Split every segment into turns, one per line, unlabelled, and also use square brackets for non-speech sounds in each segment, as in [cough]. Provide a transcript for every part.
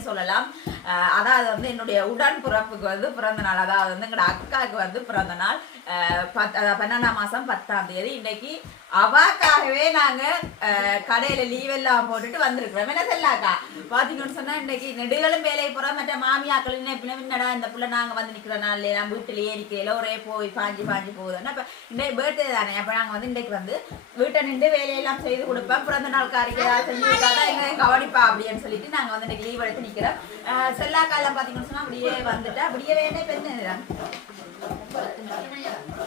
சொல்லலாம். அது வந்து என்னுடைய உடன் பிறப்புக்கு வந்து பிறந்த நாள். அதாவது வந்து எங்களோட அக்காவுக்கு வந்து பிறந்த நாள். பத் பன்னெண்டாம் மாதம் பத்தாம் தேதி. இன்னைக்கு அவாக்காகவே நாங்கள் கடையில் லீவ் எல்லாம் போட்டுட்டு வந்திருக்கிறோம். என்ன செல்லாக்கா பார்த்தீங்கன்னு சொன்னால் இன்னைக்கு நெடுகளும் வேலையை போகிறோம் மற்ற மாமியாக்கள் என்ன என்னடா இந்த பிள்ளை நாங்கள் வந்து நிற்கிற நாள் நான் வீட்டிலேயே நிற்கிறேன் ஒரே போய் பாஞ்சு பாஞ்சு போகுதுன்னா இப்போ இன்னைக்கு பர்த்டே தானே? அப்போ நாங்கள் வந்து இன்னைக்கு வந்து வீட்டை நின்று வேலையெல்லாம் செய்து கொடுப்பேன் பிறந்த நாள் காரிக்கு ஏதாவது செஞ்சு கொடுத்தாதான் எங்க கவனிப்பா அப்படின்னு சொல்லிட்டு நாங்கள் வந்து இன்னைக்கு லீவ் எடுத்து நிற்கிறோம் செல்லாக்காலம் பார்த்தீங்கன்னு சொன்னால் அப்படியே வந்துட்டா அப்படியே வேணே பெண்ணு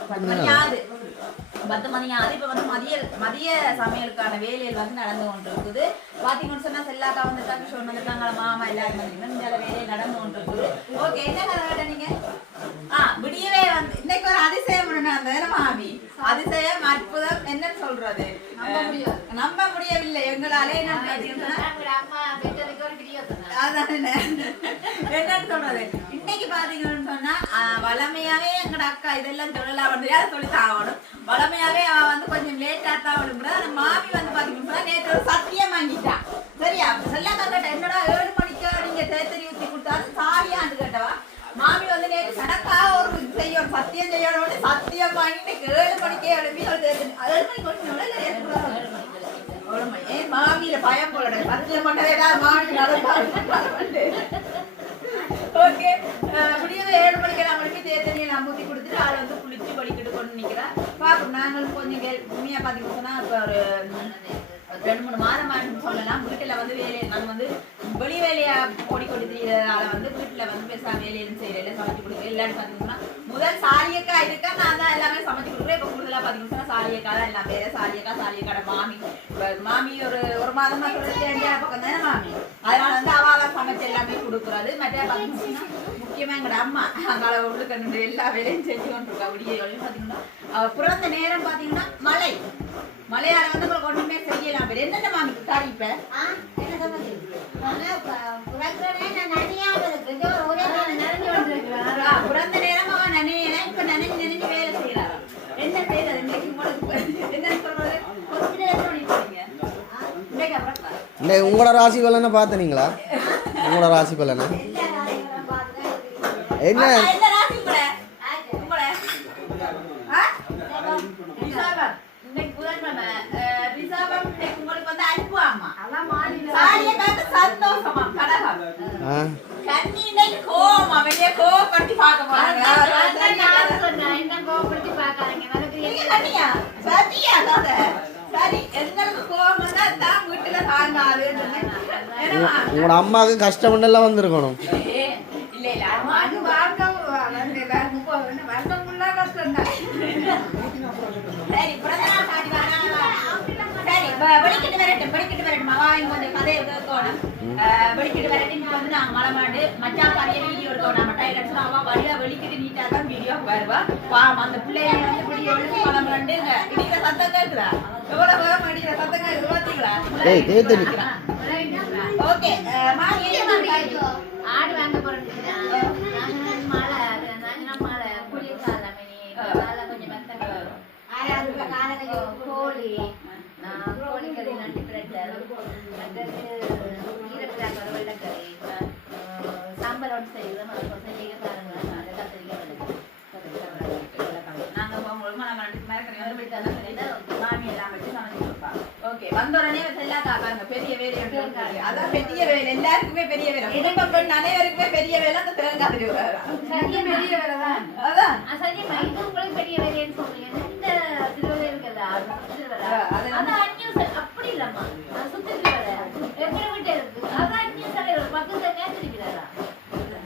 பத்து மணி ஆகுது. பத்து மணி ஆகுது. இப்போ வந்து மதிய மதிய சமையலுக்கான வேலைகள் வந்து நடந்து கொண்டு இருக்குது பார்த்தீங்கன்னு சொன்னா செல்லாக்கா வந்துட்டாங்க கிஷோர் வந்துட்டாங்க மாமா எல்லாரும் வந்தீங்கன்னா இந்த வேலையை நடந்து கொண்டு இருக்குது ஓகே என்ன கதை கேட்ட நீங்க? ஆ விடியவே வந்து இன்னைக்கு ஒரு அதிசயம் நடந்தது மாமி அதிசயம் அற்புதம் என்னன்னு சொல்றது. நம்ப முடியவில்லை. எங்களாலே என்ன. என்னன்னு சொல்றது? இன்னைக்கு பாத்தீங்கன்னு சொன்னா வளமையாவே எங்கட அக்கா இதெல்லாம் சொல்லலாம் வந்து சொல்லி ஆகணும் வளமையாவே அவ வந்து கொஞ்சம் லேட்டா தான் ஆனா மாமி வந்து பாத்தீங்கன்னு நேற்று ஒரு சத்தியம் வாங்கிட்டா சரியா செல்லாக்கா கேட்ட என்னடா ஏழு மணிக்கு நீங்க தேத்தரி ஊத்தி கொடுத்தாலும் சாரியான்னு கேட்டவா மாமி வந்து நேற்று கணக்கா ஒரு செய்ய ஒரு சத்தியம் செய்யணும்னு சத்தியம் பண்ணிட்டு ஏழு மணிக்கே அனுப்பி ஏழு மணிக்கு ஏன் மாமியில பயம் போல சத்தியம் பண்ணவே ஏதாவது மாமி நடந்தாரு ஓகே முடியவே ஏழு மணிக்கு நான் மணிக்கு தேத்தனியை நான் ஊற்றி கொடுத்துட்டு அதை வந்து குளிச்சு படிக்கிட்டு கொண்டு நிற்கிறேன் பார்ப்போம் நாங்களும் கொஞ்சம் கேள் உண்மையாக பார்த்துக்கிட்டோம்னா இப்போ ஒரு ரெண்டு மூணு மாதம் சொல்லலாம். வீட்டில் வந்து வேலையை நான் வந்து வெளி வேலையை ஓடி கொடி செய்யறதால வந்து வீட்டில் வந்து பேசாம வேலையிலும் செய்யல. சமைச்சு கொடுக்குறேன் எல்லாரும் பார்த்தீங்கன்னா முதல் சாரியக்கா இருக்கா நான் தான் எல்லாமே சமைச்சு கொடுக்குறேன். இப்போ பார்த்தீங்கன்னா சாரியக்கா தான் எல்லாம் வேற சாரியக்கா சாரியக்காட மாமி மாமி ஒரு ஒரு மாதமா சொல்லிட்டு பக்கம் தானே மாமி அதனால வந்து அவ தான் சமைச்சு எல்லாமே கொடுக்குறது மற்ற பார்த்தீங்கன்னா முக்கியமா எங்கட அம்மா அங்கால நின்று எல்லா வேலையும் செஞ்சு கொண்டிருக்கா விடிய பார்த்தீங்கன்னா பிறந்த நேரம் பார்த்தீங்கன்னா மழை மலையாள வந்து உங்களுக்கு ஒண்ணுமே செய்யலாம் பேர் என்னென்ன மாமி தாரி இப்ப பிறந்த நேரம் அவன் நினைவு இப்ப நினைஞ்சு நினைஞ்சு வேலை செய்யறான் என்ன செய்யறது இன்னைக்கு உங்களுக்கு என்ன சொல்றது ஹாஸ்பிட்டல் எத்தனை மணிக்கு போறீங்க இன்னைக்கு
உங்களோட ராசி பலனை பார்த்தனீங்களா? உங்களோட ராசி பலனை? என்ன?
ஆ, என்ன ராசி உங்கள? வந்து வந்தா?
உங்களோட அம்மாவுக்கு கஷ்டம் எல்லாம் வந்திருக்கணும்
வந்து வந்து வ- வெளிக்கிட்டு வரட்டும், வெளிக்கிட்டு வரட்டும். அவ இங்க கொஞ்சம் கதையை கேட்கணும். வெளிக்கிட்டு வரட்டும். வந்து நாங்க மலமாண்டு மச்சான் காரியை video எடுத்தோம். நம்ம எடுத்து அவ வழியா வெளிக்கிட்டு நீட்டா தான் க்கு வருவா. பாவம், அந்த பிள்ளைங்க வந்து எடுத்து மலமாண்டு இங்க இடிக்கிற சத்தம் கேக்குதா? எவ்வளவு வேகமா இடிக்கிற சத்தம் கேக்குது பாத்தீங்களா? ஓகே மாதிரி? வந்த உடனே பெரிய வேலை அதான் பெரிய வேலை. எல்லாருக்குமே பெரிய வேலை. குடும்ப பெண் அனைவருக்குமே பெரிய வேலை. அந்த தேங்காய்
பெரிய வேலை தான்.
அதான்
சரிம்மா இது உங்களுக்கு பெரிய வேலைன்னு சொல்றீங்க இந்த திருவிழா இருக்குதா திருவிழா
ஆ, அது
அது அந்நியூஸ் அப்படி இல்லம்மா அது சுத்தி திருவிழா எங்க வீட்டே இருக்கு அது அந்நியூஸ் தலைவர் பக்கத்துல நேத்திருக்கிறாரா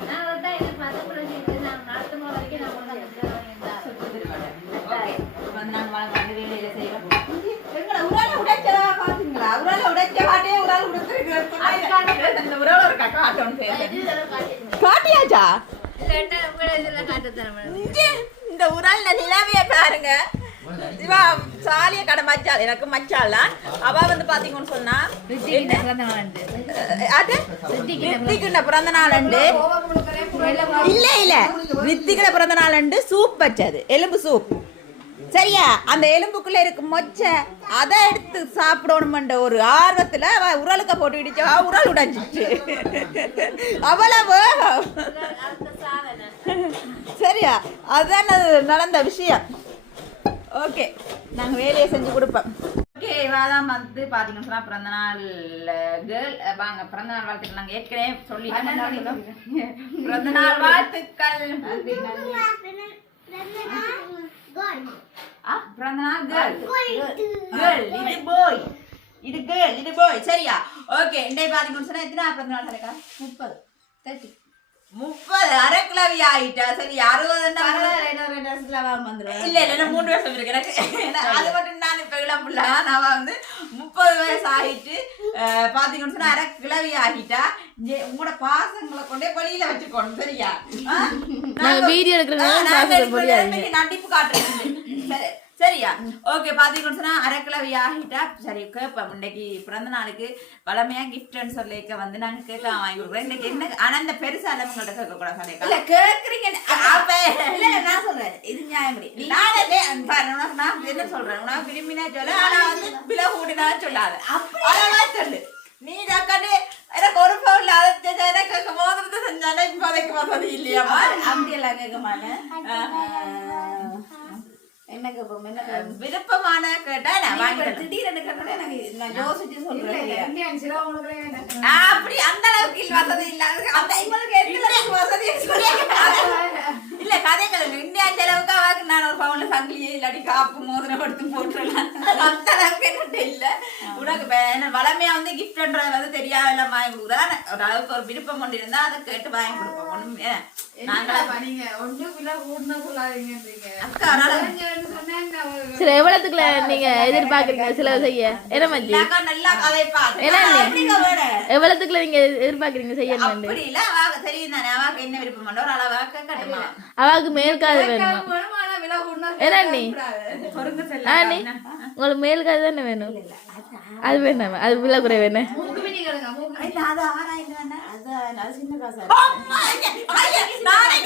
நான் வந்து இது மதப்புல செய்து நான் நடத்தும் வரைக்கும் நான் கொண்டு வந்து
சுத்து திருவிழா ஓகே வந்து நாங்க வளர்ந்து வந்து வேலையில செய்வோம் எங்கட உரால உடைச்சதா பாத்தீங்களா உரால உடைச்ச வாட்டே உரால உடைச்சிருக்கு இந்த உரால ஒரு கக்கா ஆட்டோன்னு செய்யுது காட்டியாச்சா இங்க இந்த உரல்ல நிலாவைய பாருங்க. இவா சாலிய கடை மச்சால் எனக்கு மச்சாலாம் அவ வந்து பாத்தீங்கன்னு சொன்னா அது? ரித்திகிட்ட பிறந்த நாள் அண்டு இல்ல இல்ல. ரித்திகிட பிறந்த நாள் அண்டு சூப் வச்சது. எலும்பு சூப். சரியா? அந்த எலும்புக்குள்ள இருக்க மொச்சை அதை எடுத்து சாப்பிடணுமென்ற ஒரு ஆர்வத்துல அவ உரலுக்க போட்டு இடிச்சா உரல் உடைஞ்சிட்டு அவ்வளவு சரியா? அதுதான் அது நடந்த விஷயம். ஓகே நாங்கள் வேலையை செஞ்சு கொடுப்போம். ஓகே வாதான் வந்து பார்த்தீங்கன்னு பிறந்த நாள் கேர்ள் வாங்க பிறந்த நாள் வாழ்த்துக்கள். நாங்கள் ஏற்கனவே சொல்லி பிறந்த நாள் வாழ்த்துக்கள். ஆ பிறந்த நாள் கேர்ள் கேர்ள் இது போய் இது கேர்ள் இது போய் சரியா ஓகே இன்றைய பார்த்தீங்கன்னு சொன்னால் எத்தனை பிறந்த நாள் நடக்கா முப்பது தேர்ட்டி முப்பது அரை கிளவி ஆயிட்டா சரி அறுபது இல்ல இல்ல நான் வருஷம் இருக்கு எனக்கு ஏன்னா அது மட்டும் நான் இப்ப இளம்புள்ள நான் வந்து முப்பது வயசு ஆகிட்டு அஹ், பாத்தீங்கன்னு சொன்னா அரை கிளவி ஆகிட்டா உங்களோட பாசங்களை கொண்டே வெளியில வச்சுக்கணும் சரியா. நேரத்துக்கு நடிப்பு காட்டுறேன் சரியா? ஓகே பாத்தீங்கன்னு சொன்னா அரை கிளவி ஆகிட்டா சரி கேட்போம். இன்னைக்கு பிறந்த நாளுக்கு பழமையா கிஃப்ட்னு சொல்லிக்க வந்து நாங்க கேட்க வாங்கி கொடுக்குறோம். இன்னைக்கு என்ன ஆனா இந்த பெருசா எல்லாம் உங்கள்ட்ட கேட்க கூடாது இல்ல கேக்குறீங்க அப்ப இல்ல நான் சொல்றேன். இது நியாயப்படி நானே பாரு, நான் என்ன சொல்றேன்? உனக்கு விரும்பினா சொல்ல ஆனா வந்து விலை கூடினா சொல்லாத. அழகா சொல்லு. நீ டக்காண்டு எனக்கு ஒரு பவுன்ல அதை எனக்கு மோதிரத்தை செஞ்சாலே இப்போதைக்கு வசதி இல்லையாமா
அப்படியெல்லாம் கேட்க மாட்டேன். என்ன?
விருப்பமான கேட்டா நான்
இப்ப
வாங்கி தரேன்.
திடீர்னு கேட்டோன்னே எனக்கு நான் யோசிச்சு சொல்றேன்.
அப்படி அந்த அளவுக்கு இல்ல வசதி இல்ல. அது- அந்த இவங்களுக்கு எந்த அளவுக்கு வசதி இல்ல கதைகள் இந்தியா செலவுக்கு அவாக்கு நான் ஒரு பவுன்ல சங்கிலியே இல்லாட்டி காப்பு மோதிரம் எடுத்து போட்டுடலாம் அந்த அளவுக்கு இல்ல. உனக்கு என்ன வளமையா வந்து கிஃப்ட்ன்றது வந்து தெரியாத எல்லாம் வாங்கி கொடுக்குறா ஒரு அளவுக்கு ஒரு விருப்பம் கொண்டு இருந்தா அதை கேட்டு வாங்கி கொடுப்போம். ஒண்ணும்
சரி எவ்வளவுக்குள்ள நீங்க எதிர்பார்க்கறீங்க செலவு செய்ய? என்ன
வேற
எவ்வளவுக்குள்ள நீங்க எதிர்பார்க்கறீங்க செய்யணும்
அவாக்கு
மேல்காது வேணும்? என்ன நீ
பொறுங்க
ஆ நீ உங்களுக்கு மேல்காது தானே வேணும்? அது வேணாம். அது விலை குறை வேணும்
அது
சின்ன காசா
நானே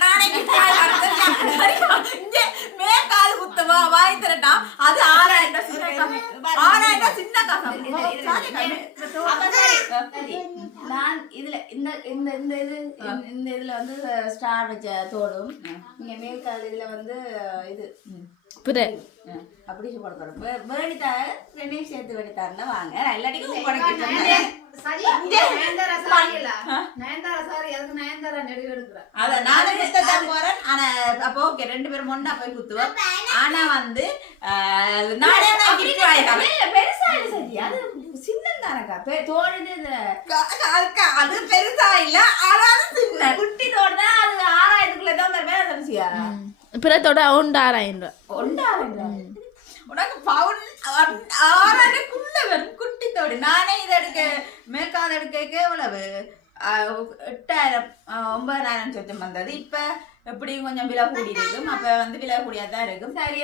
நானே? இங்க மேற்காது குத்தவா, வாங்கி தரட்டா? அது ஆறாயிரம் சின்ன காசு. ஆறாயிரம் சின்ன காசா?
நான் இதுல இந்த இந்த இந்த இது இந்த- இதுல வந்து ஸ்டார் வச்ச தோடும் இங்க மேல்கால் இதுல வந்து இது
புரிய
அப்படி கொடுக்கணும். வேணித்தார ரெண்டையும் சேர்த்து வேணித்தாருன்னா வாங்க. எல்லாத்தையும் உனக்கு
அத நானே குத்தத்தான் போறேன். ஆனா, அப்ப okay, ரெண்டு பேரும் ஒண்ணா போய் குத்துவோம். ஆனா வந்து, ஆஹ், நானே.
பெருசா இல்லை சரி அது சின்னதானக்கா
அது பெருசா இல்ல ஆனாலும் சின்ன
குட்டி தோடு தான் அது ஆறாயிரத்துக்குள்ள தான் தருமே அந்த விஷயா
பிறத்தோட
ஒன்றாயிரம்
உனக்கு பவுன் ஆறாயிரக்குள்ள வரும் குட்டி தோடு நானே இதை எடுக்க மேற்காத எடுக்க எவ்வளவு எட்டாயிரம் ஒன்பதாயிரம் சொச்சம் வந்தது இப்ப எப்படியும் கொஞ்சம் விலை கூடி இருக்கும் அப்ப வந்து விலை கூடியா தான் இருக்கும்
சரி,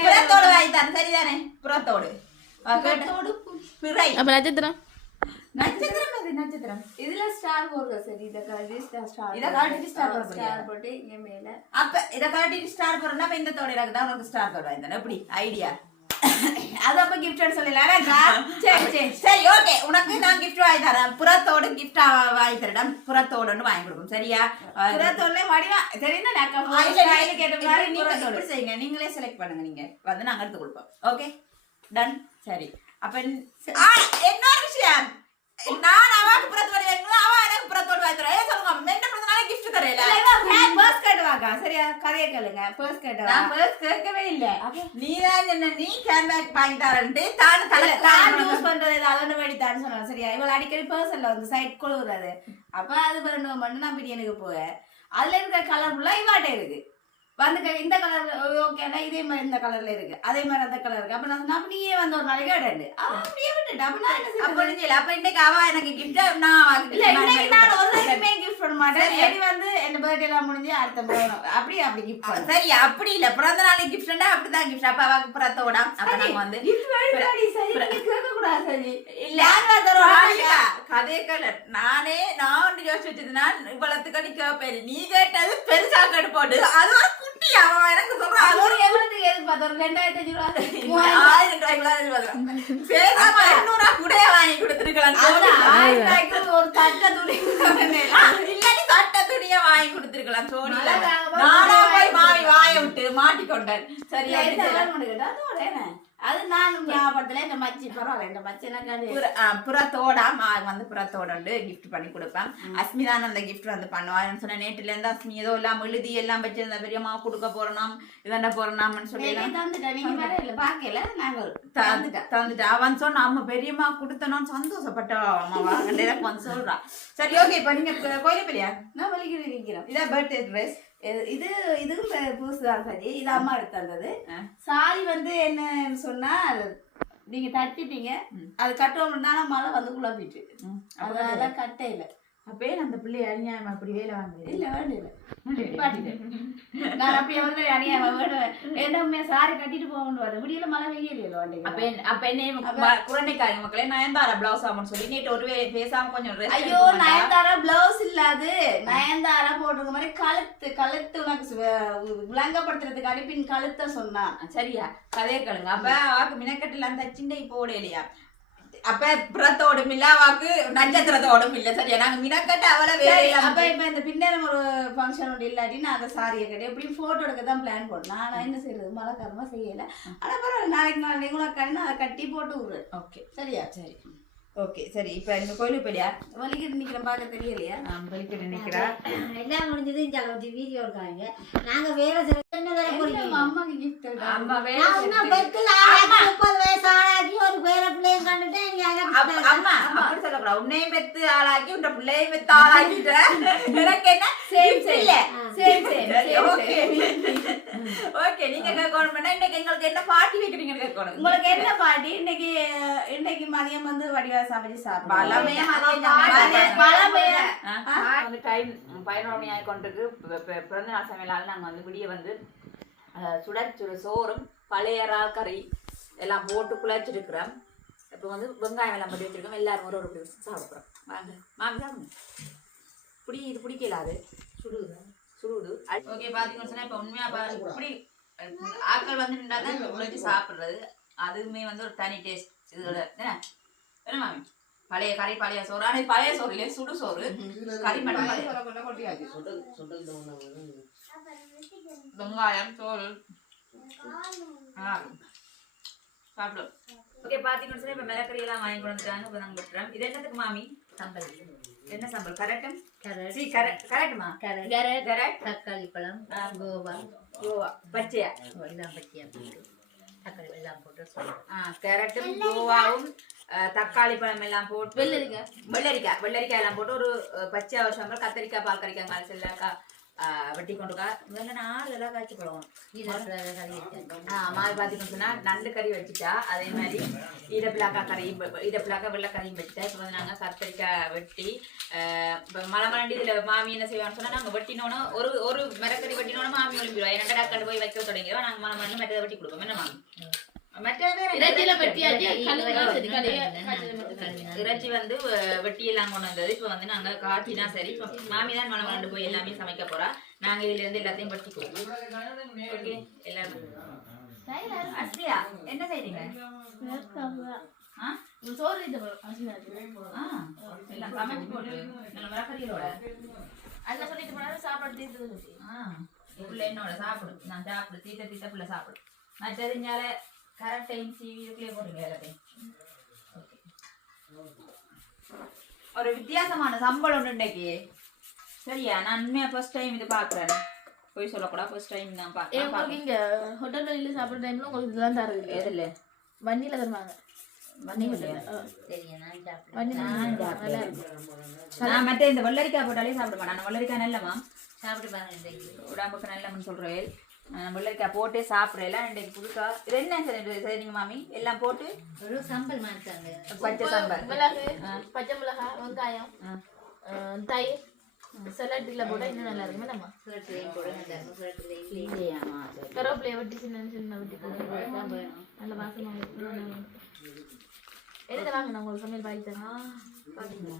புறத்தோடு வாங்கி தரேன் சரிதானே புறத்தோடு பிறை
அப்ப நட்சத்திரம்
நட்சத்திரம் அது நட்சத்திரம்.
இதுல ஸ்டார் போடுங்க சரி இத கழட்டி ஸ்டார் ஸ்டார்
இத போட. போறியா?
ஸ்டார் போட்டு இங்க மேல.
அப்ப இதை காட்டிட்டு ஸ்டார் போறேன்னா அப்ப இந்த தோடு எனக்கு தான் உனக்கு ஸ்டார் தோடு தரேன். எப்படி? ஐடியா
அது அப்ப கிஃப்ட் சொல்லலாம் [laughs] சரி சரி.
சரி ஓகே உனக்கு நான் gift வாங்கி தரேன். புறத்தோடு gift வாங்கி தரேன். புறத்தோடுன்னு வாங்கி கொடுப்போம் சரியா?
புறத்தோடுல வடிவா ஏத்த
இப்படி
மாதிரி
நீங்க
புறத்தோடு.
செய்யுங்க. நீங்களே செலக்ட் பண்ணுங்க நீங்க. வந்து நாங்க எடுத்து கொடுப்போம் ஓகே டன் சரி. அப்ப இன்னொரு விஷயம். நான் அவாக்கு புறத்தோடு வாங்கணும் அவ எனக்கு புறத்தோடு வாங்கி தரேன் ஏன் சொல்லுங்க என்ன பிரச்சனை கிஃப்ட் தரையில
பர்ஸ் கட்டு வாக்கா சரியா கதையை கேளுங்க. பர்ஸ் கட்டு
நான் first கேட்கவே இல்ல. நீ தான் என்ன நீ கேன் பேக் வாங்கி தரேன்ட்டு தான் தலை
நான் யூஸ் பண்றது ஏதாவது ஒன்று வெடித்தான்னு சொன்னான். சரியா? இவள் அடிக்கடி பர்சன்ல வந்து சைட் கொழுவுறது. அப்ப அது பண்ண பண்ணு நான் பிரியாணிக்கு போவேன் அதுல இருக்கிற கலர் ஃபுல்லா இவாட்டே இருக்கு. வந்து இந்த கலர் ஓகேனா இதே மாதிரி இந்த கலர்ல இருக்கு. அதே மாதிரி அந்த கலர் இருக்கு. அப்ப நான் சொன்னேன், அப்ப நீயே வந்து ஒரு நாளைக்கு அவன் அப்படியே விட்டுட்டு அப்ப நான் என்ன
அப்ப இன்னைக்கு அவ எனக்கு gift நான்
இல்ல இன்னைக்கு ஒரு. நாளைக்குமே கிஃப்ட் பண்ண மாட்டேன்.
சரி.
வந்து என் பர்த்டே எல்லாம் முடிஞ்சு அடுத்த போகணும் அப்படியே அப்படி கிஃப்ட்
சரி அப்படி இல்ல. பிறந்த நாளைக்கு கிஃப்ட்னா அப்படிதான் கிஃப்ட் அப்ப அவக்கு புறத்தோட அப்ப நாங்க வந்து
கிஃப்ட் சரி நீங்க கேட்க கூடாது சரி.
இல்ல.
யார் தருவா?
சாரிக்கா, கதையே கேளு. நானே நான் ஒன்று யோசிச்சு வச்சது நான் இவ்வளவுக்கு நீ கேட்டது பெருசா கேட்டு போட்டு அது ஒரு குட்டி அவன் எனக்கு
ரெண்டாயிரத்தி ஒரு தட்டை துணி
இல்லாட்டி சட்டை துணியை வாங்கி கொடுத்திருக்கலாம் சோனில.
மழை வாங்க
நானா
போய்
போய் மாவி வாயை விட்டு மாட்டிக்கொண்டேன் சரியா
அது நானும் ஞாபகத்துல இந்த மச்சி பரவாயில்ல இந்த மச்சி எனக்கு
புற- ஆ, புறத்தோட வந்து புறத்தோட வந்து gift பண்ணி கொடுப்பேன். அஸ்மி தான் அந்த gift வந்து பண்ணுவான்னு சொன்ன நேற்றுல இருந்து அஸ்மி ஏதோ எல்லாம் எழுதி எல்லாம் வச்சிருந்த பெரியம்மா கொடுக்க போறோம் இதாண்ட போறோம்னு சொல்லி எல்லாம்
தந்துட்டேன் நீங்க வேற இல்ல பாக்கல நாங்க
தந்துட்டா. தந்துட்டா. அவன் சொன்ன அம்மா பெரியம்மா கொடுத்தனோன்னு சந்தோஷப்பட்டா அம்மாவா எனக்கு வந்து சொல்றா. சரி ஓகே இப்ப நீங்க கோயில பெரியா
நான் நிக்கிறோம்
இதான் பர்த்டே ட்ரெஸ்
இது இது இதுவும் புதுசுதான் சரி. இது அம்மா எடுத்து தந்தது. சாரி வந்து என்னன்னு சொன்னா நீங்க தட்டிட்டீங்க. அது கட்டுவோம்னா மழை வந்து குழப்பிட்டு அதனால கட்டையில
அப்பயே அந்த பிள்ளை அநியாயமா அப்படி வேலை வாங்குது
இல்ல வேண்டியது நான் அப்படியே வந்து அணியாம வேணுவேன் என்ன உண்மையா சாரி கட்டிட்டு போகணும் அது. முடியல மழை வெயில்
அப்ப அப்ப என்ன குழந்தைக்காரி மக்களே நயன்தாரா பிளவுஸ் ஆகும்னு சொல்லி நேற்று ஒரு பேசாம கொஞ்சம்
ஐயோ? நயன்தாரா பிளவுஸ் இல்லாது நயன்தாரா போட்டிருக்க மாதிரி கழுத்து கழுத்து உனக்கு சு- விளங்கப்படுத்துறதுக்காண்டி பின் கழுத்த சொன்னான்.
சரியா. கதையை கேளுங்க. அப்ப வாக்கு மினக்கட்டுல அந்த சிண்டை போடலையா? அப்ப புறத்தோடும் இல்ல வாக்கு நட்சத்திரத்தோடும் இல்ல சரியா? நாங்க மினக்கட்டு அவளை வேற
அப்ப இப்ப இந்த பின்னரம் ஒரு ஃபங்க்ஷன் ஒன்று இல்லாட்டி நான் அந்த சாரியை கட்டி எப்படி போட்டோ எடுக்க தான் பிளான் போட்டேன் நான் என்ன செய்யறது? மழை காலமா செய்யல ஆனா பரவாயில்ல நாளைக்கு நாளைக்கு கூட கண்ணு அதை கட்டி போட்டு விடுறேன்.
ஓகே.
சரியா?
சரி. ஓகே சரி இப்ப இந்த கோயிலுக்கு போலியா
வலிக்கிட்டு நிக்கிறேன் பார்க்க தெரியலையா?
நான் போயிட்டு நிக்கிறா.
எல்லாம் முடிஞ்சது இந்த அளவுக்கு வீடியோ இருக்காங்க நாங்க வேற சில என்ன வேலை
அம்மாக்கு கிஃப்ட்
அம்மா வேலை
நான் இன்னும் பெற்று ஆளாக்கி முப்பது வயசு ஆளாக்கி ஒரு பேர பிள்ளையும் கண்டுட்டேன்
அம்மா அப்படி சொல்லக்கூடாது. உன்னையும் பெத்து ஆளாக்கி உன் பிள்ளையும் பெத்து ஆளாக்கிட்ட [laughs] எனக்கு என்ன
சேம்
இல்ல.
Same same [laughs]
okay. ஓகே நீங்க கேட்கணும். பண்ணா இன்னைக்கு எங்களுக்கு என்ன பாட்டி கேட்கணும்.
உங்களுக்கு என்ன பாட்டி? இன்னைக்கு இன்னைக்கு மதியம் வந்து வடிவா சமைச்சு சாப்பிடுவோம்.
டைம் பதினோரு மணி ஆகி கொண்டிருக்கு பி- பி- பிறந்த நாள் சமையலால் நாங்கள் வந்து விடிய வந்து அஹ், சுடச்சுடு சோறும் பழைய இறால் கறி எல்லாம் போட்டு குழச்சிருக்கிறோம். இப்போ வந்து வெங்காயம் எல்லாம் பண்ணி வச்சிருக்கோம். எல்லாரும் ஒரு ஒரு பிடி சாப்பிட்றோம் வாங்க. மாமி சாப்பிடுங்க. பிடி இது பிடிக்கல அது. சுடுது. சுடுது ஓகே பார்த்தீங்கன்னு சொன்னால் இப்போ உண்மையாக இப்படி அஹ், ஆட்கள் வந்து நின்றா தான் இப்போ குழச்சி சாப்பிட்றது. அதுவுமே வந்து ஒரு தனி டேஸ்ட் இதோட என்ன? என்ன மாமி? பழைய கறி பழைய சோறு. ஆனால் இது பழைய சோறு இல்லையா சுடு சோறு. கறி மட்டும் வெங்காயம் சோறு. ஆ சாப்பிடும் ஓகே பார்த்தீங்கன்னு சொல்லி இப்போ மிளகறி எல்லாம் வாங்கி கொண்டு வந்துட்டாங்க இப்போ நாங்கள் விட்டுறோம் இது என்னத்துக்கு மாமி?
சம்பல்.
என்ன சம்பல்? கரெக்டும்
தக்காளி பழம் கோவா.
கோவா. பச்சையா?
எல்லாம் பச்சையா போட்டு. தக்காளி எல்லாம் போட்டு சொல்லுவோம்
கேரட்டும் கோவாவும் தக்காளி பழம் எல்லாம் போட்டு
வெள்ளரிக்காய்.
வெள்ளரிக்காய் வெள்ளரிக்காய் எல்லாம் போட்டு ஒரு அஹ், பச்சை ஒரு சம்பல் கத்தரிக்காய் பால் கறிக்காய் வெட்டி கொண்டுக்கா முதல்ல நாலு எல்லாம் காய்ச்சி போடுவோம். ஆ, மாவு பார்த்தீங்கன்னு சொன்னா நண்டு கறி வச்சுட்டா அதே மாதிரி ஈரப்பிளாக்கா கறி ஈரப்பிளாக்கா வெள்ளை கறியும் வச்சுட்டா இப்போ வந்து நாங்கள் கத்தரிக்காய் வெட்டி இப்போ மலை மலண்டி இதில் மாமி என்ன செய்வான்னு சொன்னா நாங்கள் வெட்டினோன்னா ஒரு ஒரு மரக்கறி வெட்டினோன்னா மாமி ஒளிம்பிடுவா எனக்கு டக்கண்டு போய் வைக்க தொடங்கிடுவோம் நாங்கள் மலை மலண்டு மற்றதை வெட்டி கொடுப்போம். என்ன மாமி? இறைச்சி வந்து வெட்டி எல்லாம் கொண்டு வந்தது. இப்போ வந்து நாங்க காட்டினா சரி. இப்போ மாமி தான் மலை மலண்டு போய் எல்லாமே சமைக்க போறா. நாங்க இதுல இருந்து எல்லாத்தையும் எல்லாமே அஸ்மியா என்ன செய்றீங்க?
சோறு
சமைச்சு போட்டு நல்ல
சொல்லிட்டு போனாலும் சாப்பாடு தீர்த்து
புள்ள என்னோட சாப்பிடு நான் சாப்பிடு தீத்த தீத்த புள்ள சாப்பிடு மற்றது கரெக்ட் டைம் சீவி இதுக்குள்ளே போடுங்க எல்லாத்தையும். ஒரு வித்தியாசமான சம்பளம் உண்டு இன்னைக்கு சரியா? நான் உண்மையா ஃபர்ஸ்ட் டைம் இது பாக்குறேன் போய் சொல்லக்கூடாது ஃபர்ஸ்ட் டைம் நான்
உங்களுக்கு
பாக்குறேன்
இங்க ஹோட்டல்ல இல்ல சாப்பிடுற டைம்ல உங்களுக்கு இதெல்லாம் தரது இல்ல
எதுல?
வண்டியில தருவாங்க.
சாப்பிடுவேன்
மற்ற இந்த வெள்ளரிக்காய் போட்டாலே சாப்பிட மாட்டேன். நான் வெள்ளரிக்காய் நல்லமா
சாப்பிட்டு பாருங்க இன்றைக்கு.
உடம்புக்கு நல்லமன்னு சொல்றேன். நான் வெள்ளரிக்காய் போட்டே சாப்பிட்றேன் இன்றைக்கு புதுசா. இது என்ன சரி சரிங்க மாமி? எல்லாம் போட்டு?
ஒரு சம்பல் மாட்டாங்க
பச்சை சாம்பார்
மிளகு பச்சை மிளகாய் வெங்காயம் தயிர் சலாட்டில போட்டா இன்னும் நல்லா இருக்குமே நம்ம
போட.
கருவேப்பிலையை வெட்டி சின்ன சின்ன வெட்டி போட்டு நல்ல வாசமா இருக்கும் எதுக்கு வாங்க நான் உங்களுக்கு சமையல் பாய் தரேன்
பாத்தீங்களா?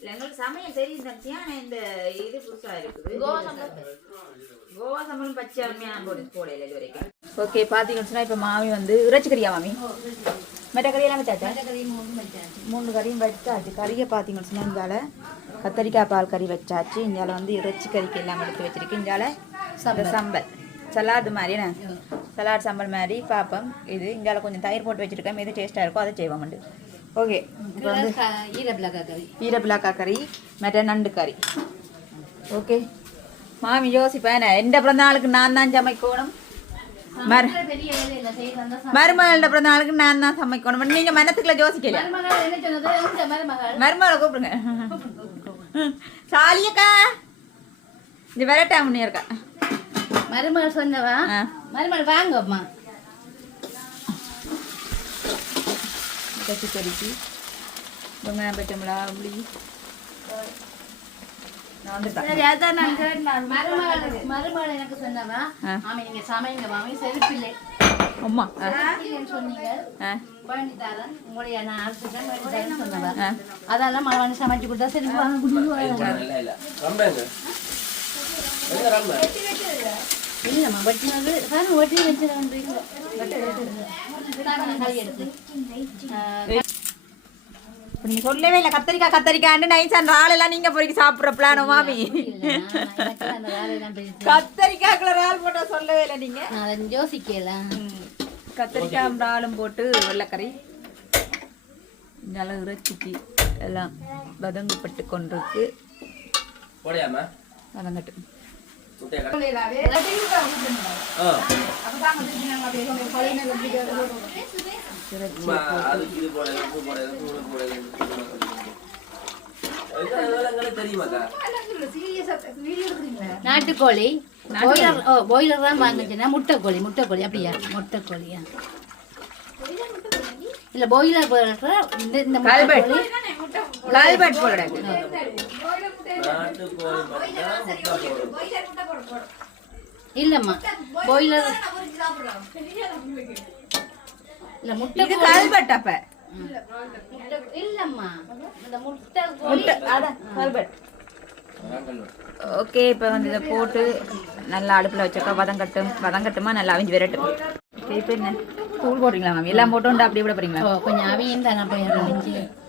இல்ல, எங்களுக்கு சமையல் தெரியும் ஆனா இந்த இது புதுசா இருக்குது.
கோவா சம்பல்
கோவா சம்பளம் பச்சை அருமையா போட்டு போடல இது வரைக்கும் ஓகே பார்த்தீங்கன்னு சொன்னா இப்போ மாமி வந்து இறைச்சி கறியா மாமி? மற்ற கறியெல்லாம் வச்சாச்சா? மூணு கறியும் வச்சாச்சு. கறியை பார்த்தீங்கன்னு சொன்னா இந்தால கத்தரிக்காய் பால் கறி வச்சாச்சு. இந்தால வந்து இறைச்சி கறிக்கு எல்லாம் எடுத்து வச்சிருக்கு. இந்தால இந்த சம்பல். சலாடு மாதிரி என்ன? சலாட் சம்பல் மாதிரி பார்ப்போம் இது. இங்கால கொஞ்சம் தயிர் போட்டு வச்சிருக்கேன். எது டேஸ்ட்டாக இருக்கோ அதை செய்வோம். ஓகே இப்போ வந்து கறி மற்ற நண்டு கறி ஓகே மாமி யோசிப்பேன் எந்த பிறந்த நாளுக்கு நான் தான் சமைக்கணும்? மரு
பெரிய வேலையில செய்யறதா
மருமகள பிறந்த நாளுக்கு நான் தான் சமைக்கணும். நீங்க மனத்துக்குள்ள யோசிக்கல.
மருமகள்
கூப்பிடுங்க. சாலியக்கா இது விரட்டா முன்னே இருக்கா?
மருமகள் சொன்னவா. மருமகள் வாங்க அம்மா
கட்டி கறிக்கு வெங்காயம்
கேட்டேன். மருமகள் மருமகள் எனக்கு சொன்னவா
ஆ.
மாமி நீங்க சமைங்க மாமி செருப்பில்லை
அம்மா.
அதெல்லாம் மகன் சமைச்சு கொடுத்தா சரி இல்லம்மா வெட்டினது. சார் வச்சுருக்கேன்
இப்ப நீங்க சொல்லவே இல்லை. கத்தரிக்காய் கத்தரிக்காய்னு நைஸ் அந்த ஆளெல்லாம் நீங்க பொறுக்கி சாப்பிட்ற பிளானோ மாமி. கத்தரிக்காய்க்குள்ள இறால் போட்டா சொல்லவே இல்லை நீங்க.
யோசிக்கல.
கத்திரிக்காய் இறாலும் போட்டு வெள்ளைக்கறி நல்லா இறைச்சிக்கு எல்லாம் வதங்கப்பட்டு கொண்டிருக்கு.
போடையாமா
நாட்டுக்கோழி. பாய்லர் தான் வாங்குச்சுன்னா முட்டைக்கோழி முட்டைக்கோழி அப்படியா? முட்டைக்கோழியா இல்ல பாய்லர் போடுற இந்த இந்த முட்டைக்கோழி.
கல்பட் போடுறாங்க
நாட்டு கோழி மட்டும் முட்டை போடும்
இல்லம்மா. பாய்லர் இல்ல முட்டை
இது கல்பட் அப்ப.
முட்டை- இல்லம்மா. இந்த முட்டைக்கோழி
முட்டை அதான் கல்பட். ஓகே இப்போ வந்து இதை போட்டு நல்லா அடுப்பில் வச்சக்கா வதங்கட்டும் வதங்கட்டுமா நல்லா அவிஞ்சு விரட்டும் இப்போ என்ன? தூள் போடுறீங்களா மேம் எல்லாம் போட்டு அப்படியே விட போறீங்களா?
கொஞ்சம் அவையும் தானே போய்
ஓ
கோயில கோழி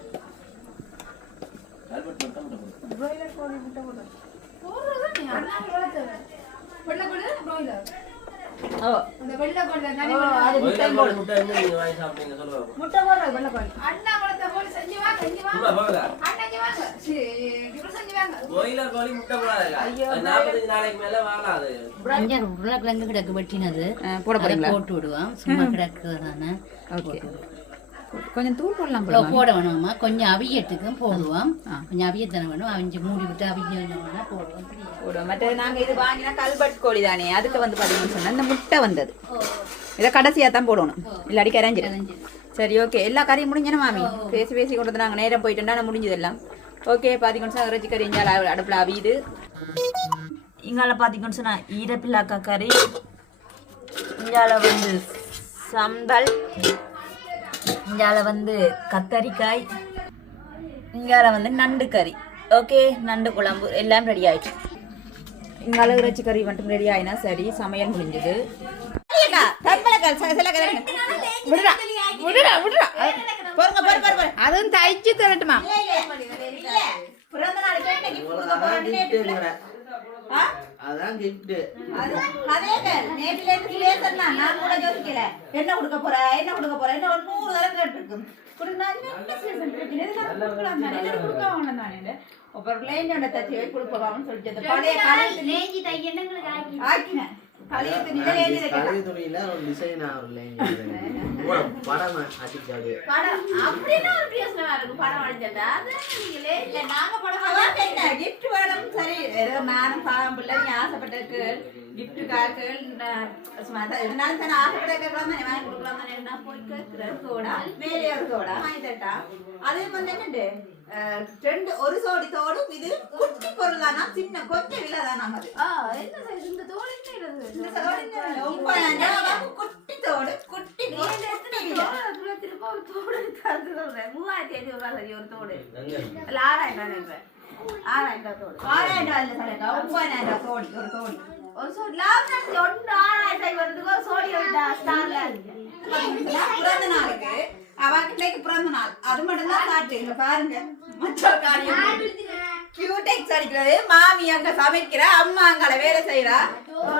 முட்டை எங்க நீங்க வாங்கி சாப்பிட்டீங்க சொல்லுவாங்க
முட்டை போடுறது வெள்ளைக்கோழி
சும்மா போங்க கோயிலர் கோழி முட்டை போடாதுக்கா அது நாற்பத்தஞ்சு நாளைக்கு மேல வாழாது
அஞ்சு உருளைக்கிழங்கு கிடக்கு வெட்டினது. போட்டு விடுவான் சும்மா கிடக்கு தானே.
கொஞ்சம் தூள் போடலாம்
போட வேணுமா கொஞ்சம் அவியத்துக்கும் போடுவோம். கொஞ்சம் அவியத்தனை வேணும். அவிஞ்சு மூடி விட்டு அவிய வேணும்னா போடுவோம்.
போடுவோம். மற்ற நாங்கள் இது வாங்கினா கல்பட் கோழி தானே. அதுக்கு வந்து பார்த்தீங்கன்னு சொன்னால் இந்த முட்டை வந்தது. இதை கடைசியாக தான் போடணும். இல்லாட்டி கரைஞ்சிடும் சரி ஓகே. எல்லா கறியும் முடிஞ்சன மாமி பேசி பேசி கொண்டு வந்து நாங்கள் நேரம் போயிட்டோம்னா நான் முடிஞ்சது எல்லாம் ஓகே பார்த்தீங்கன்னு சொன்னால் இறைச்சி கறி இங்கால அடுப்பில் அவியுது. இங்கால பார்த்தீங்கன்னு சொன்னால் ஈரப்பில்லாக்கா கறி. இங்கால வந்து சம்பல். இங்கால வந்து கத்தரிக்காய் இங்கால வந்து நண்டு கறி ஓகே நண்டு குழம்பு எல்லாம் ரெடி ஆயிடுச்சு இங்கால இறைச்சி கறி மட்டும் ரெடி ஆயினா சரி சமையல் முடிஞ்சது விடுடா விடுடா அதுவும் தைச்சு தரட்டுமா பிறந்த நாளைக்கு
அதான் கிஃப்ட்
அது- அதேங்க. நேத்துல இருந்து கிளியர் தான். நான் கூட யோசிக்கல. என்ன கொடுக்க போற என்ன கொடுக்க போற என்ன ஒரு நூறு தடவை கேட்டிருக்கு. கொடுங்க, அது என்ன season இருக்கு? எதுக்கு அது கொடுக்கலாம் தானே? என்னது கொடுக்க வேண்டாம் தானே? அப்புறம் பிள்ளைங்களோட தச்சு போய் கொடுப்போம்னு சொல்லிட்டு பழைய காலத்து
லேஞ்சி தை எண்ணங்களுக்கு ஆக்கி
ஆக்கினேன். பழைய துணியில
ஒரு டிசைன் ஆகல [laughs] படம் அடிக்காது
படம்
அப்படின்னா ஒரு பிரியோசனமா இருக்கும். படம் வரைஞ்சா அது நீங்களே
இல்ல, நாங்க படம் பார்க்க என்ன, gift வேணும், சரி, ஏதோ நானும் பாவம் பிள்ளை, நீ ஆசைப்பட்ட கேள், gift கார்கள், நான் சும்மா அதான் இருந்தாலும் தானே ஆசைப்பட்ட கேட்கலாம் தானே, வாங்கி கொடுக்கலாம் தானே, நான் போய் கேட்கிறேன், தோடா, மேலே ஒரு தோடா, வாங்கி தரட்டா? அதே மாதிரி என்னண்டு, ரெண்டு ஒரு சோடி தோடும் இது குட்டி பொருள் தானா சின்ன கொஞ்சம் விலை தான் நமது இந்த தோடு குட்டி தோடு குட்டி பொருள், குட்டி விலை.
மூவாயிரத்தி ஐநூறு ரூபாய் சரி ஒரு தோடு. இல்ல ஆறாயிரம் ரூபாய்
ஆறாயிரம் ரூபாய் தோடு.
ஆறாயிரம் ரூபாய் இல்ல சரக்கா ஒன்பதாயிரம் ரூபாய் சோடி ஒரு சோடி ஒரு சோடி. லாபம் நினைச்சு ஒன்று ஆறாயிரம் ரூபாய் வருதுக்கு ஒரு சோடி ஸ்டார்ல பிறந்த நாளுக்கு பிறந்த நாள். அது மட்டும் தான் சாப்பிட்டு இங்க பாருங்க. கியூடெக்ஸ் அடிக்கிறது. மாமி அங்க சமைக்கிற அம்மா அங்கால வேலை செய்யறா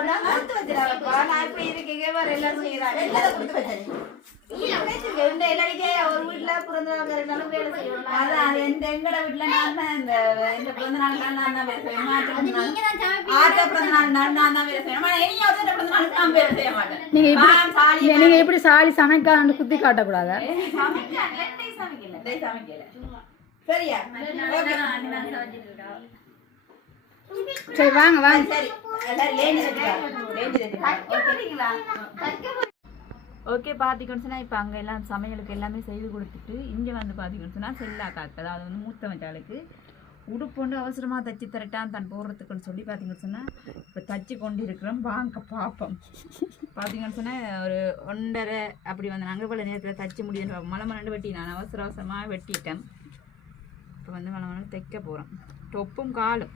நான் கொடுத்து வச்சிருக்கா நான் இப்படி இருக்கீங்க வேற எல்லாம் செய்யறா எல்லாரும் கொடுத்து வச்சிருக்கேன்.
இந்த எல்லாருக்கே ஒரு வீட்டுல பிறந்த நாள் இருந்தாலும் வேலை செய்யணும்
அதான் அது எந்த எங்கட வீட்டுல நான் தான் இந்த இந்த பிறந்த நாள் நான் தான் வேலை செய்வேன். மாற்று பிறந்த நாள். ஆத்த பிறந்த நாள் நான் தான் வேலை செய்வேன். ஆனா இனி ஒருத்தர் பிறந்த நாளுக்கு நான் வேலை செய்ய மாட்டேன்.
நீங்க இப்படி
நான் சாலி
நீங்க- சமைக்கான்னு குத்தி காட்டக்கூடாதா?
சமைக்கல. சமைக்கல. சரியா?
சரி வாங்க வாங்க.
சரி ஓகே பார்த்திங்கன்னு சொன்னால் இப்போ அங்கே எல்லாம் சமையலுக்கு எல்லாமே செய்து கொடுத்துட்டு இங்கே வந்து பார்த்திங்கன்னு சொன்னால் செல்லாக்காக்கு அதாவது வந்து மூத்த மச்சாளுக்கு உடுப்பு கொண்டு அவசரமாக தச்சு தரட்டான் தான் போடுறதுக்குன்னு சொல்லி பார்த்தீங்கன்னு சொன்னால் இப்போ தச்சு கொண்டு இருக்கிறோம். வாங்க பார்ப்போம் பார்த்தீங்கன்னு சொன்னால் ஒரு ஒன்றரை அப்படி வந்து நாங்கள் இவ்வளோ நேரத்தில் தச்சு முடியும் மலை மலண்டு வெட்டி நான் அவசர அவசரமாக வெட்டிட்டேன். இப்போ வந்து மலை மலண்டு தைக்க போகிறோம் டொப்பும் காலும்.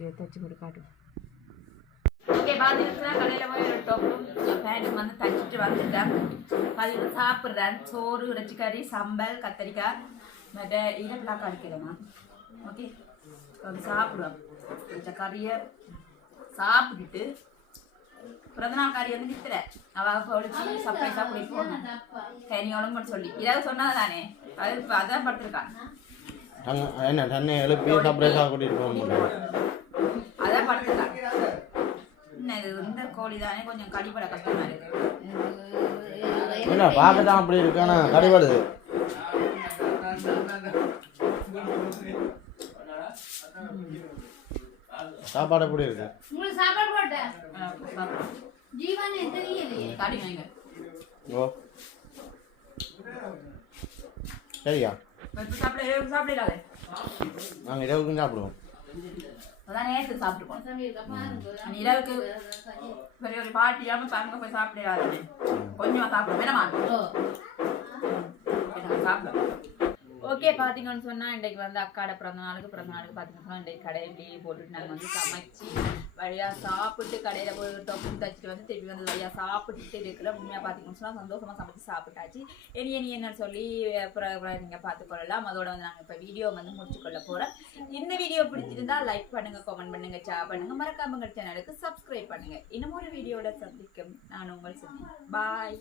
ஓகே தச்சு போட்டு காட்டு. ஓகே பார்த்தீங்கன்னா கடையில் போய் ஒரு டொப்பும் பேண்ட்டும் வந்து தச்சுட்டு வந்துட்டேன். பார்த்தீங்கன்னா சாப்பிட்றேன். சோறு இறைச்சி கறி சம்பல் கத்தரிக்காய் மற்ற இலப்பெல்லாம் கடிக்கிறேன் ஓகே வந்து சாப்பிடுவேன். இந்த கறியை சாப்பிட்டுட்டு பிறந்தநாள் கறி வந்து நித்துற அவ பொழிச்சு சர்ப்ரைஸாக கூட்டிட்டு போகணும் கனியோளும் சொல்லி. இதாவது சொன்னது தானே? அது இப்போ அதான் படுத்திருக்கான்.
என்ன தன்னை எழுப்பி சர்ப்ரைஸாக கூட்டிகிட்டு போக முடியும்
படுத்துக்கலாம் என்ன இது இந்த கோழி தானே கொஞ்சம் கடிபட கஷ்டமா இருக்கு.
என்ன தான் அப்படி இருக்கு ஆனால் கடிபடுது சாப்பாடு எப்படி இருக்கு?
உங்களுக்கு சாப்பாடு போட்டேன்
ஆ, சாப்பிடு.
ஜீவன் தெரியலையே
காடி வாங்க.
ஓ. சரியா?
சாப்பிட சாப்பிடலாது
நாங்கள் இரவுக்கும் சாப்பிடுவோம்.
அதான் நேற்று சாப்பிட்டுப்போம். இரவுக்கு பெரிய ஒரு பாட்டியாம பங்க போய் சாப்பிடாது கொஞ்சமா சாப்பிடுவோம் வேணாமா? சாப்பிடுவோம் ஓகே பார்த்தீங்கன்னு சொன்னால் இன்றைக்கு வந்து அக்காட பிறந்த நாளுக்கு பிறந்த நாளுக்கு பார்த்தீங்கன்னா இன்றைக்கு கடையிலேயே போட்டுட்டு நாங்கள் வந்து சமைச்சு வழியாக சாப்பிட்டு கடையில் போய் தொப்பு தச்சுட்டு வந்து திருப்பி வந்து வழியாக சாப்பிட்டுட்டு இருக்கிற உண்மையாக பார்த்தீங்கன்னு சொன்னால் சந்தோஷமாக சமைச்சு சாப்பிட்டாச்சு. இனி இனி என்னன்னு சொல்லி அப்புறம் நீங்கள் பார்த்துக்கொள்ளலாம் அதோட வந்து நாங்கள் இப்போ வீடியோ வந்து முடிச்சுக்கொள்ள போகிறோம் இந்த வீடியோ பிடிச்சிருந்தா லைக் பண்ணுங்க கமெண்ட் பண்ணுங்க ஷேர் பண்ணுங்க. மறக்காம சேனலுக்கு சப்ஸ்கிரைப் பண்ணுங்க. இன்னும் ஒரு வீடியோட சந்திக்கும். நான் உங்கள் சுமி பாய்